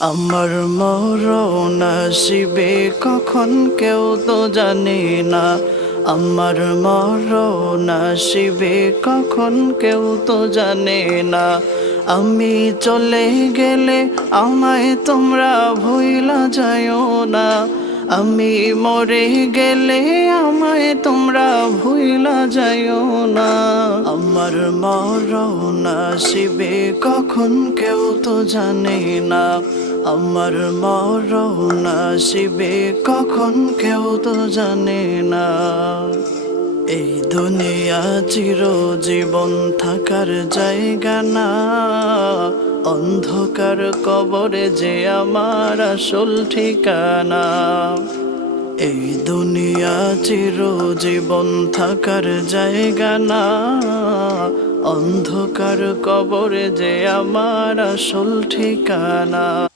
আমার মরণ আসিবে কখন কেউ তো জানে না। আমার মরণ আসিবে কখন কেউ তো জানে না। আমি চলে গেলে আমায় তোমরা ভুইলা যাইও না। আমি মরে গেলে আমায় তোমরা ভুইলা যাইও না। আমার মরণ আসিবে কখন কেউ তো জানে না। আমার মরণ আসিবে কখন কেউ তো জানে না। এই দুনিয়া চিরজীবন থাকার জায়গা না। অন্ধকার কবরে যে আমার আসল ঠিকানা। এই দুনিয়া চিরজীবন থাকার জায়গা না। অন্ধকার কবরে যে আমার আসল ঠিকানা।